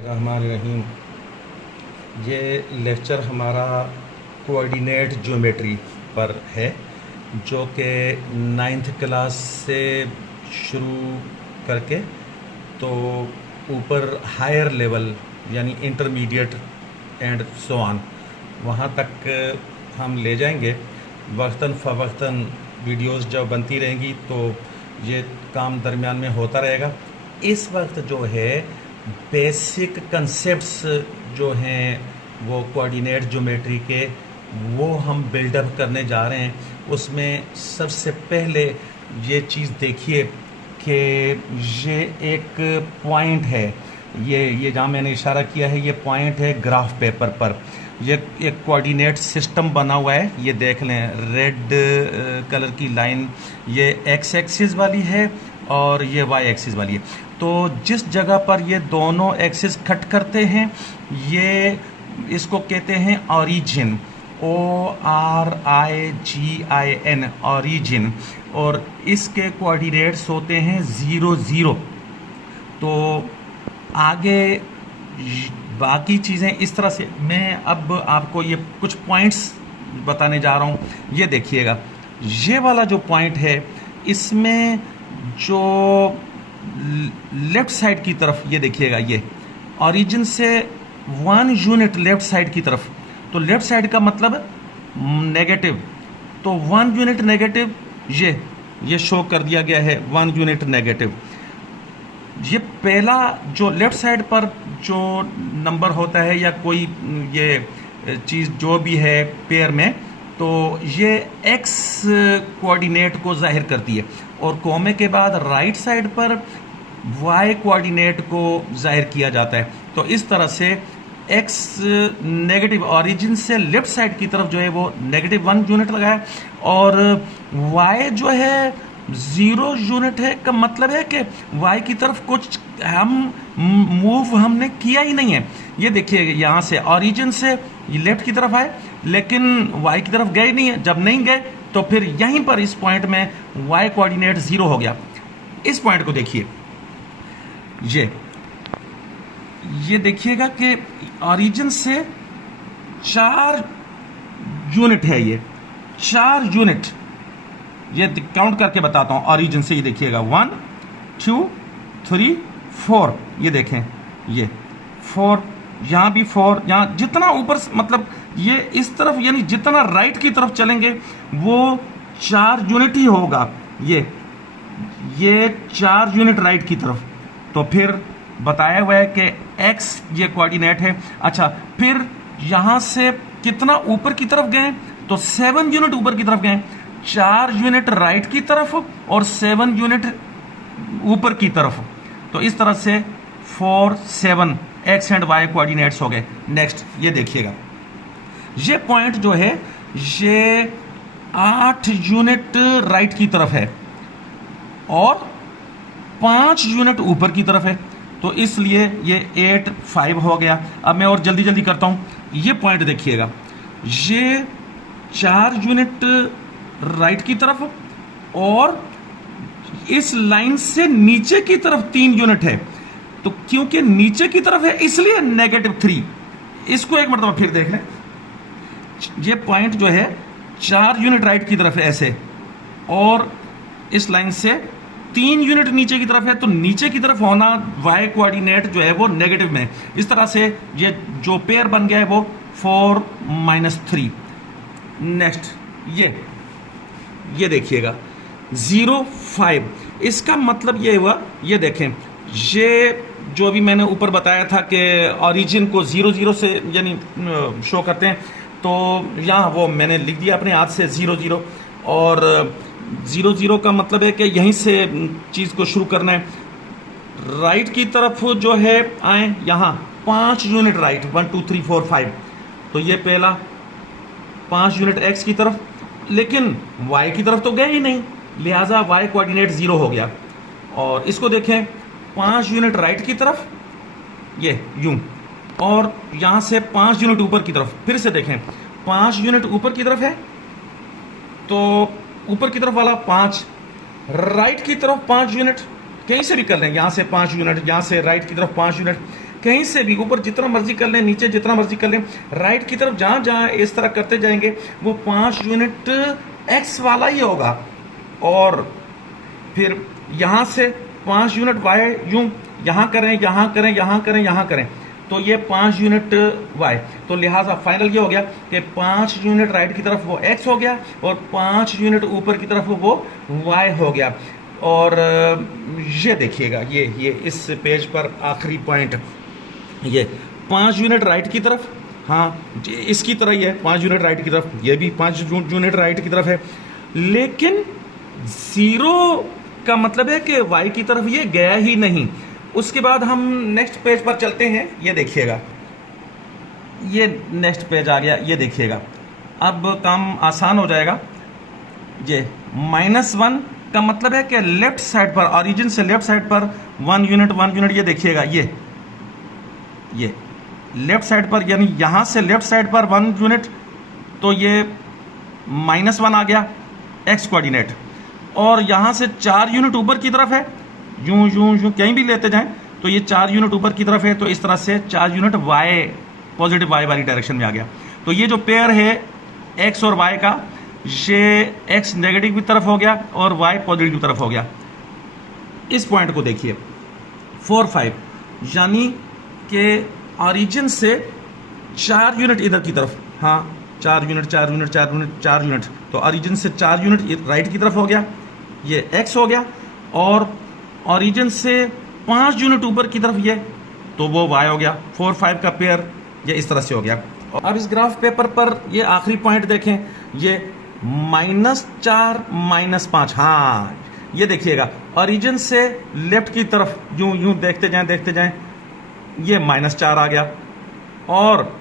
रहीम। ये लेक्चर हमारा coordinate geometry पर है, जो कि 9th क्लास से शुरू करके तो ऊपर हायर लेवल यानी इंटरमीडिएट एंड सो ऑन वहाँ तक हम ले जाएंगे। वक्तन फ़वक्तन वीडियोस जब बनती रहेंगी तो ये काम दरमियान में होता रहेगा। इस वक्त जो है बेसिक कंसेप्ट्स जो हैं वो कोऑर्डिनेट ज्योमेट्री के वो हम बिल्डअप करने जा रहे हैं। उसमें सबसे पहले ये चीज़ देखिए कि ये एक पॉइंट है, ये जहाँ मैंने इशारा किया है ये पॉइंट है ग्राफ पेपर पर। ये एक कोऑर्डिनेट सिस्टम बना हुआ है, ये देख लें। रेड कलर की लाइन ये एक्स एक्सिस वाली है और ये वाई एक्सिस वाली है। तो जिस जगह पर ये दोनों एक्सिस कट करते हैं ये इसको कहते हैं ऑरिजिन, ORIGIN, ऑरिजिन। और इसके कोऑर्डिनेट्स होते हैं 0 0। तो आगे बाकी चीज़ें इस तरह से मैं अब आपको ये कुछ पॉइंट्स बताने जा रहा हूँ। ये देखिएगा, ये वाला जो पॉइंट है इसमें जो लेफ्ट साइड की तरफ ये देखिएगा, ये ऑरिजिन से 1 यूनिट लेफ्ट साइड की तरफ, तो लेफ्ट साइड का मतलब नेगेटिव, तो 1 यूनिट नेगेटिव ये शो कर दिया गया है 1 यूनिट नेगेटिव। ये पहला जो लेफ्ट साइड पर जो नंबर होता है या कोई ये चीज़ जो भी है पेयर में, तो ये एक्स कोऑर्डिनेट को जाहिर करती है और कोमे के बाद राइट साइड पर वाई कोऑर्डिनेट को जाहिर किया जाता है। तो इस तरह से एक्स नेगेटिव ऑरिजिन से लेफ्ट साइड की तरफ जो है वो नेगेटिव 1 यूनिट लगा है और वाई जो है 0 यूनिट है। का मतलब है कि वाई की तरफ कुछ हम मूव हमने किया ही नहीं है। ये देखिए यहाँ से ऑरिजिन से ये लेफ्ट की तरफ आए लेकिन वाई की तरफ गए नहीं है। जब नहीं गए तो फिर यहीं पर इस पॉइंट में वाई कोऑर्डिनेट 0 हो गया। इस पॉइंट को देखिए, ये देखिएगा कि ऑरिजिन से 4 यूनिट है, ये 4 यूनिट। ये काउंट करके बताता हूं ऑरिजिन से। ये देखिएगा 1 2 3 4, ये देखें ये 4, यहां भी 4, यहां जितना ऊपर मतलब ये इस तरफ यानी जितना राइट की तरफ चलेंगे वो 4 यूनिट ही होगा। ये 4 यूनिट राइट की तरफ। तो फिर बताया हुआ है कि x ये कोऑर्डिनेट है। अच्छा, फिर यहां से कितना ऊपर की तरफ गए, तो 7 यूनिट ऊपर की तरफ गए। 4 यूनिट राइट की तरफ और 7 यूनिट ऊपर की तरफ। तो इस तरह से 4 7 एक्स एंड वाई कोऑर्डिनेट्स हो गए। नेक्स्ट ये देखिएगा, ये पॉइंट जो है ये 8 यूनिट राइट की तरफ है और 5 यूनिट ऊपर की तरफ है। तो इसलिए ये 8 5 हो गया। अब मैं और जल्दी जल्दी करता हूं। ये पॉइंट देखिएगा, ये 4 यूनिट राइट की तरफ और इस लाइन से नीचे की तरफ 3 यूनिट है। तो क्योंकि नीचे की तरफ है इसलिए -3। इसको एक मरतबा फिर देख लें। ये पॉइंट जो है 4 यूनिट राइट की तरफ है ऐसे, और इस लाइन से 3 यूनिट नीचे की तरफ है। तो नीचे की तरफ होना वाई कोऑर्डिनेट जो है वो नेगेटिव में। इस तरह से ये जो पेयर बन गया है वो 4 -3। नेक्स्ट ये देखिएगा 0 5। इसका मतलब ये हुआ, ये देखें, ये जो अभी मैंने ऊपर बताया था कि ऑरिजिन को 0 0 से यानी शो करते हैं, तो यहाँ वो मैंने लिख दिया अपने हाथ से 0 0। और 0 0 का मतलब है कि यहीं से चीज़ को शुरू करना है। राइट की तरफ जो है आए, यहाँ 5 यूनिट राइट, 1 2 3 4 5। तो ये पहला 5 यूनिट एक्स की तरफ, लेकिन वाई की तरफ तो गए ही नहीं, लिहाजा वाई कोऑर्डिनेट 0 हो गया। और इसको देखें 5 यूनिट राइट की तरफ, ये यूं, और यहाँ से 5 यूनिट ऊपर की तरफ। फिर से देखें 5 यूनिट ऊपर की तरफ है, तो ऊपर की तरफ वाला 5, राइट की तरफ 5 यूनिट, कहीं से भी कर लें, यहाँ से 5 यूनिट, यहाँ से राइट की तरफ 5 यूनिट, कहीं से भी ऊपर जितना मर्जी कर लें, नीचे जितना मर्जी कर लें, राइट की तरफ जहां जहां इस तरह करते जाएंगे वो 5 यूनिट एक्स वाला ही होगा, और फिर यहां से 5 यूनिट वाई यूं यहां करें, यहां करें, यहां करें, यहां करें, तो ये 5 यूनिट वाई। तो लिहाजा फाइनल ये हो गया कि 5 यूनिट राइट की तरफ वो एक्स हो गया और 5 यूनिट ऊपर की तरफ वो वाई हो गया। और ये देखिएगा, ये इस पेज पर आखिरी पॉइंट, ये 5 यूनिट राइट की तरफ, हाँ इसकी तरह ही है 5 यूनिट राइट की तरफ, ये भी 5 यूनिट राइट की तरफ है, लेकिन 0 का मतलब है कि वाई की तरफ ये गया ही नहीं। उसके बाद हम नेक्स्ट पेज पर चलते हैं, ये देखिएगा, ये नेक्स्ट पेज आ गया, ये देखिएगा, अब काम आसान हो जाएगा। ये -1 का मतलब है कि लेफ्ट साइड पर, ओरिजिन से लेफ्ट साइड पर 1 यूनिट, ये देखिएगा, ये लेफ्ट साइड पर, यानी यहां से लेफ्ट साइड पर 1 यूनिट, तो ये -1 आ गया एक्स कोऑर्डिनेट, और यहां से 4 यूनिट ऊपर की तरफ है, यूं यूं यूं कहीं भी लेते जाएं तो ये 4 यूनिट ऊपर की तरफ है, तो इस तरह से 4 यूनिट वाई, पॉजिटिव वाई वाली डायरेक्शन में आ गया। तो ये जो पेयर है एक्स और वाई का, ये एक्स नेगेटिव की तरफ हो गया और वाई पॉजिटिव की तरफ हो गया। इस पॉइंट को देखिए 4, 5, यानी कि ओरिजिन से 4 यूनिट इधर की तरफ, हाँ 4 यूनिट, 4 यूनिट, 4 यूनिट, 4 यूनिट, तो ओरिजिन से 4 यूनिट राइट की तरफ हो गया, ये एक्स हो गया, और ओरिजिन से 5 यूनिट ऊपर की तरफ ये, तो वो वाई हो गया। 4, 5 का पेयर ये इस तरह से हो गया। अब इस ग्राफ पेपर पर ये आखिरी पॉइंट देखें, ये -4 -5, हाँ ये देखिएगा, ओरिजिन से लेफ्ट की तरफ यूं यूं देखते जाएं, ये -4 आ गया, और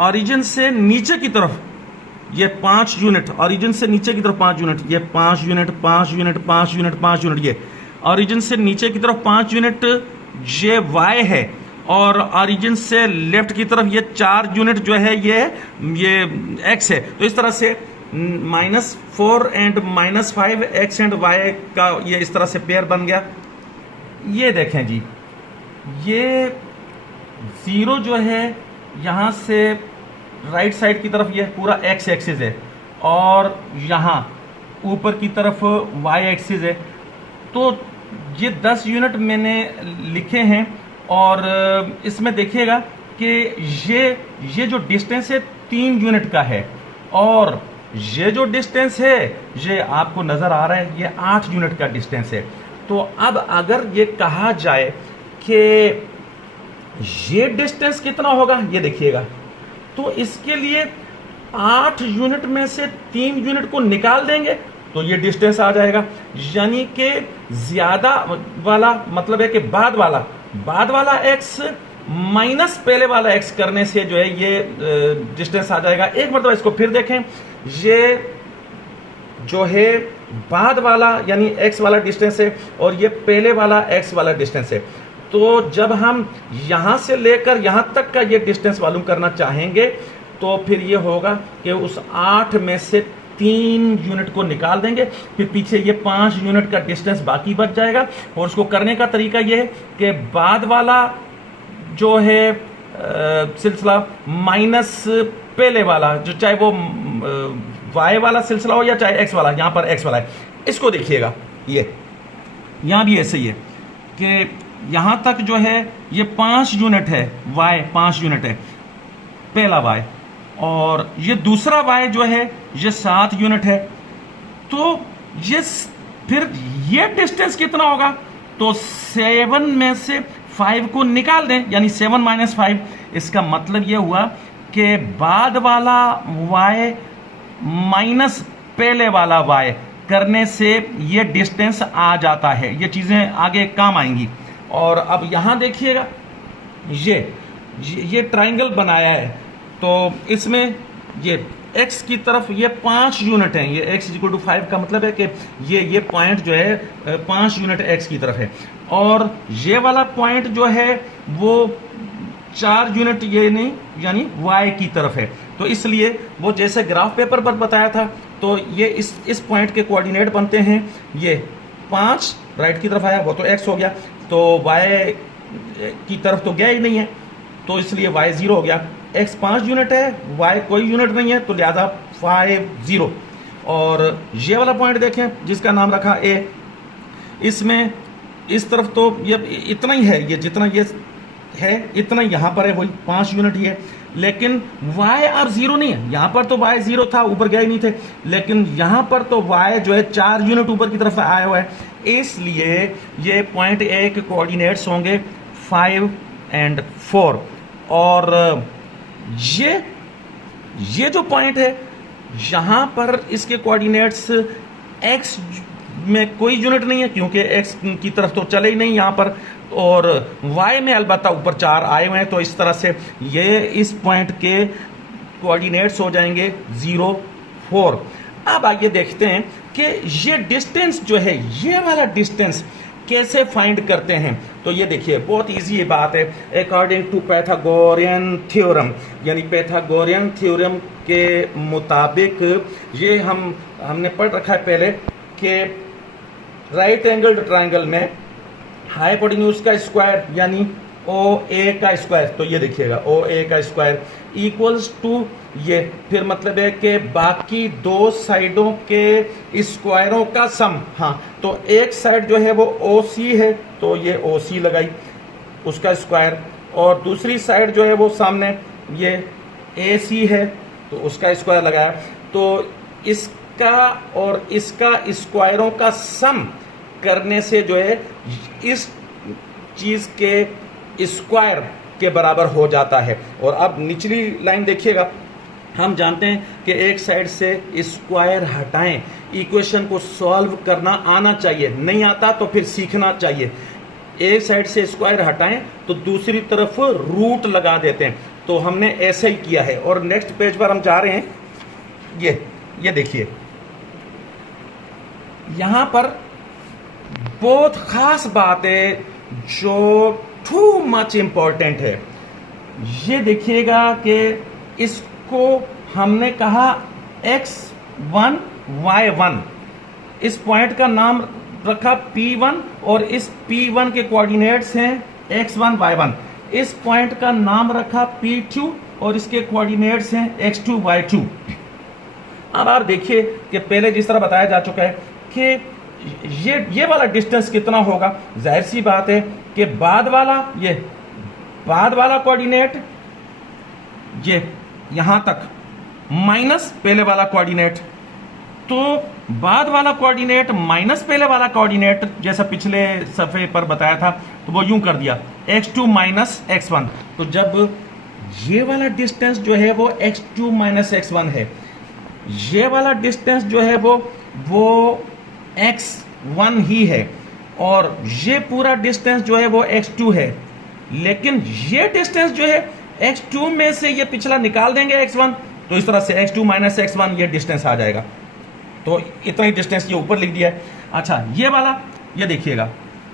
ओरिजिन से नीचे की तरफ ये 5 यूनिट, ओरिजिन से नीचे की तरफ 5 यूनिट, ये 5 यूनिट, 5 यूनिट, 5 यूनिट, 5 यूनिट, ये ओरिजिन से नीचे की तरफ 5 यूनिट ये वाई है, और ओरिजिन से लेफ्ट की तरफ ये 4 यूनिट जो है ये एक्स है। तो इस तरह से -4 एंड -5 एक्स एंड वाई का ये इस तरह से पेयर बन गया। ये देखें जी, ये 0 जो है यहां से राइट साइड की तरफ ये पूरा एक्स एक्सिस है, और यहां ऊपर की तरफ वाई एक्सिस है। तो ये 10 यूनिट मैंने लिखे हैं, और इसमें देखिएगा कि ये जो डिस्टेंस है 3 यूनिट का है, और ये जो डिस्टेंस है ये आपको नजर आ रहा है, ये 8 यूनिट का डिस्टेंस है। तो अब अगर ये कहा जाए कि ये डिस्टेंस कितना होगा, ये देखिएगा, तो इसके लिए 8 यूनिट में से 3 यूनिट को निकाल देंगे तो ये डिस्टेंस आ जाएगा, यानी कि ज्यादा वाला मतलब है कि बाद वाला एक्स माइनस पहले वाला एक्स करने से जो है ये डिस्टेंस आ जाएगा। एक मतलब इसको फिर देखें, ये जो है बाद वाला यानी एक्स वाला डिस्टेंस है, और ये पहले वाला एक्स वाला डिस्टेंस है। तो जब हम यहां से लेकर यहां तक का ये डिस्टेंस मालूम करना चाहेंगे तो फिर ये होगा कि उस 8 में से 3 यूनिट को निकाल देंगे, फिर पीछे ये 5 यूनिट का डिस्टेंस बाकी बच जाएगा। और उसको करने का तरीका ये है कि बाद वाला जो है सिलसिला माइनस पहले वाला, जो चाहे वो वाई वाला सिलसिला हो या चाहे एक्स वाला, यहां पर एक्स वाला है। इसको देखिएगा, ये यहां भी ऐसे ही है कि यहां तक जो है ये 5 यूनिट है, वाई 5 यूनिट है पहला वाई, और ये दूसरा वाई जो है ये 7 यूनिट है। तो ये फिर ये डिस्टेंस कितना होगा, तो 7 में से 5 को निकाल दें, यानी 7 - 5। इसका मतलब ये हुआ कि बाद वाला वाई माइनस पहले वाला वाई करने से ये डिस्टेंस आ जाता है। ये चीजें आगे काम आएंगी। और अब यहां देखिएगा, ये ट्राइंगल बनाया है, तो इसमें ये x की तरफ ये 5 यूनिट है, ये x = 5 का मतलब है कि ये पॉइंट जो है 5 यूनिट x की तरफ है, और ये वाला पॉइंट जो है वो 4 यूनिट ये नहीं यानी y की तरफ है। तो इसलिए वो जैसे ग्राफ पेपर पर बताया था, तो ये इस पॉइंट के कोऑर्डिनेट बनते हैं, ये 5 राइट की तरफ आया वो तो x हो गया, तो y की तरफ तो गया ही नहीं है, तो इसलिए y 0 हो गया। x 5 यूनिट है, y कोई यूनिट नहीं है, तो लिहाजा 5 0। और ये वाला पॉइंट देखें जिसका नाम रखा a, इसमें इस तरफ तो ये इतना ही है, ये जितना ये है इतना यहाँ पर है, वही 5 यूनिट ही है, लेकिन y अब 0 नहीं है। यहाँ पर तो y 0 था, ऊपर गए नहीं थे, लेकिन यहाँ पर तो y जो है 4 यूनिट ऊपर की तरफ आया हुआ है, इसलिए ये पॉइंट ए के कोऑर्डिनेट्स होंगे 5 और 4। और ये जो पॉइंट है यहाँ पर इसके कोऑर्डिनेट्स x में कोई यूनिट नहीं है, क्योंकि x की तरफ तो चले ही नहीं यहाँ पर, और y में अलबत्ता ऊपर 4 आए हुए हैं, तो इस तरह से ये इस पॉइंट के कोऑर्डिनेट्स हो जाएंगे 0 4। अब आइए देखते हैं कि ये डिस्टेंस जो है, ये वाला डिस्टेंस कैसे फाइंड करते हैं। तो ये देखिए बहुत इजी बात है। अकॉर्डिंग टू पैथागोरियन थ्योरम, यानी पैथागोरियन थ्योरम के मुताबिक, ये हमने पढ़ रखा है पहले कि राइट एंगल्ड ट्रायंगल में हाइपोटेन्यूज का स्क्वायर यानी OA का स्क्वायर, तो ये देखिएगा OA का स्क्वायर इक्वल्स टू ये, फिर मतलब है कि बाकी दो साइडों के स्क्वायरों का सम। हाँ, तो एक साइड जो है वो OC है, तो ये OC लगाई उसका स्क्वायर, और दूसरी साइड जो है वो सामने ये AC है, तो उसका स्क्वायर लगाया। तो इसका और इसका स्क्वायरों का सम करने से जो है इस चीज के स्क्वायर के बराबर हो जाता है। और अब निचली लाइन देखिएगा, हम जानते हैं कि एक साइड से स्क्वायर हटाएं, इक्वेशन को सॉल्व करना आना चाहिए, नहीं आता तो फिर सीखना चाहिए। एक साइड से स्क्वायर हटाएं तो दूसरी तरफ रूट लगा देते हैं, तो हमने ऐसे ही किया है। और नेक्स्ट पेज पर हम जा रहे हैं, ये देखिए यहां पर बहुत खास बात है जो टू मच इंपॉर्टेंट है। ये देखिएगा कि इसको हमने कहा x1 y1, इस पॉइंट का नाम रखा P1, और इस P1 के कोऑर्डिनेट्स हैं x1 y1। इस पॉइंट का नाम रखा P2 और इसके कोऑर्डिनेट्स हैं x2 y2। अब आप देखिए कि पहले जिस तरह बताया जा चुका है कि ये वाला डिस्टेंस कितना होगा। जाहिर सी बात है कि बाद वाला कोऑर्डिनेट ये यहां तक माइनस पहले वाला कोऑर्डिनेट, तो बाद वाला कोऑर्डिनेट माइनस पहले वाला कोऑर्डिनेट, जैसा पिछले सफे पर बताया था, तो वो यूं कर दिया x2 माइनस x1। तो जब ये वाला डिस्टेंस जो है वो x2 माइनस x1 है, ये वाला डिस्टेंस जो है वो x1 ही है, और ये पूरा डिस्टेंस जो है वो x2 है, लेकिन ये डिस्टेंस जो है x2 में से ये पिछला निकाल देंगे x1, तो इस तरह से x2 माइनस x1 ये डिस्टेंस आ जाएगा। तो इतना ही डिस्टेंस ये ऊपर लिख दिया है। अच्छा, ये वाला ये देखिएगा,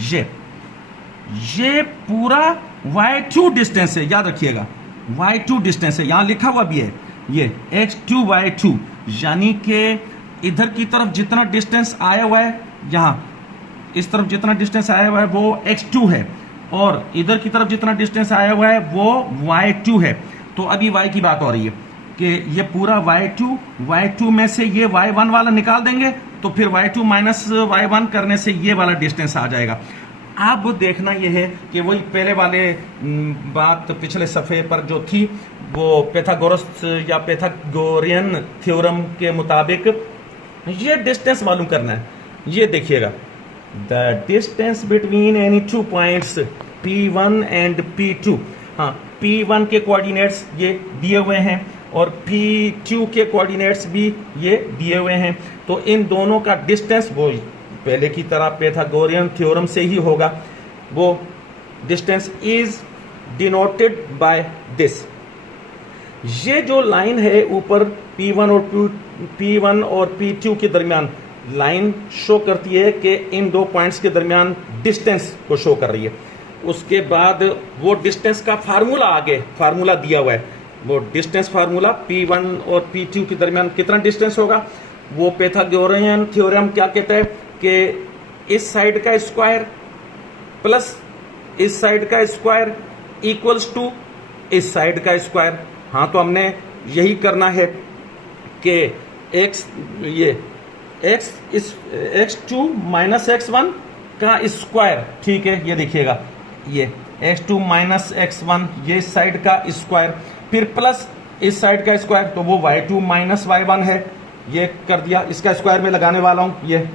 ये पूरा y2 डिस्टेंस है, याद रखिएगा y2 डिस्टेंस है, यहां लिखा हुआ भी है ये x2 y2, यानी कि इधर की तरफ जितना डिस्टेंस आया हुआ है, यहां इस तरफ जितना डिस्टेंस आया हुआ है वो x2 है, और इधर की तरफ जितना डिस्टेंस आया हुआ है वो y2 है। तो अभी y की बात हो रही है कि ये पूरा y2 में से ये y1 वाला निकाल देंगे, तो फिर y2 माइनस y1 करने से ये वाला डिस्टेंस आ जाएगा। अब देखना यह है कि वही पहले वाले बात पिछले सफ़े पर जो थी, वो पैथागोरस या पैथागोरियन थ्योरम के मुताबिक ये डिस्टेंस मालूम करना है। ये देखिएगा, the distance between any two points P1 and P2। हाँ, P1 के कोऑर्डिनेट्स ये दिए हुए हैं और P2 के कोऑर्डिनेट्स भी ये दिए हुए हैं, तो इन दोनों का डिस्टेंस वो पहले की तरह पैथागोरियन थ्योरम से ही होगा। वो distance is denoted by this. ये जो लाइन है ऊपर P1 और P2 के दरमियान लाइन शो करती है कि इन दो पॉइंट्स के दरमियान डिस्टेंस को शो कर रही है। उसके बाद वो डिस्टेंस का फार्मूला दिया हुआ है। वो डिस्टेंस फार्मूला P1 और P2 के दरमियान कितना डिस्टेंस होगा, वो पैथागोरियन थ्योरम क्या कहता है कि इस साइड का स्क्वायर प्लस इस साइड का स्क्वायर इक्वल्स टू इस साइड का स्क्वायर। हाँ, तो हमने यही करना है कि x ये x2 माइनस x1 का स्क्वायर, ठीक है, ये देखिएगा, ये x2 माइनस x1 ये इस साइड का स्क्वायर, फिर प्लस इस साइड का स्क्वायर, तो वो y2 माइनस y1 है, ये कर दिया। इसका स्क्वायर में लगाने वाला हूं ये।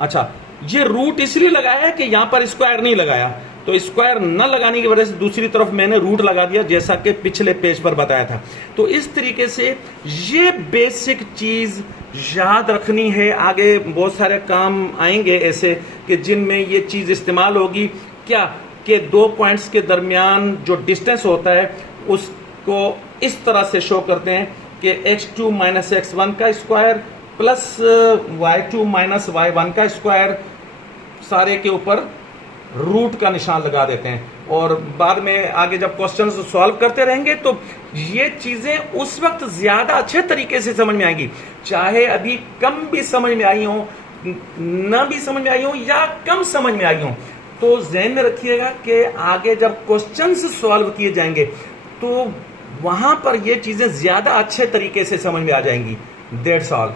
अच्छा, ये रूट इसलिए लगाया है कि यहां पर स्क्वायर नहीं लगाया, तो स्क्वायर न लगाने की वजह से दूसरी तरफ मैंने रूट लगा दिया, जैसा कि पिछले पेज पर बताया था। तो इस तरीके से ये बेसिक चीज याद रखनी है। आगे बहुत सारे काम आएंगे ऐसे कि जिनमें ये चीज इस्तेमाल होगी, क्या कि दो पॉइंट्स के दरमियान जो डिस्टेंस होता है उसको इस तरह से शो करते हैं कि x2 माइनस x1 का square plus y2 minus y1 का स्क्वायर, सारे के ऊपर रूट का निशान लगा देते हैं। और बाद में आगे जब क्वेश्चन सॉल्व करते रहेंगे तो ये चीजें उस वक्त ज्यादा अच्छे तरीके से समझ में आएंगी, चाहे अभी कम भी समझ में आई हो, न भी समझ में आई हो या कम समझ में आई हो। तो ध्यान में रखिएगा कि आगे जब क्वेश्चंस सॉल्व किए जाएंगे तो वहां पर ये चीजें ज्यादा अच्छे तरीके से समझ में आ जाएंगी। That's all.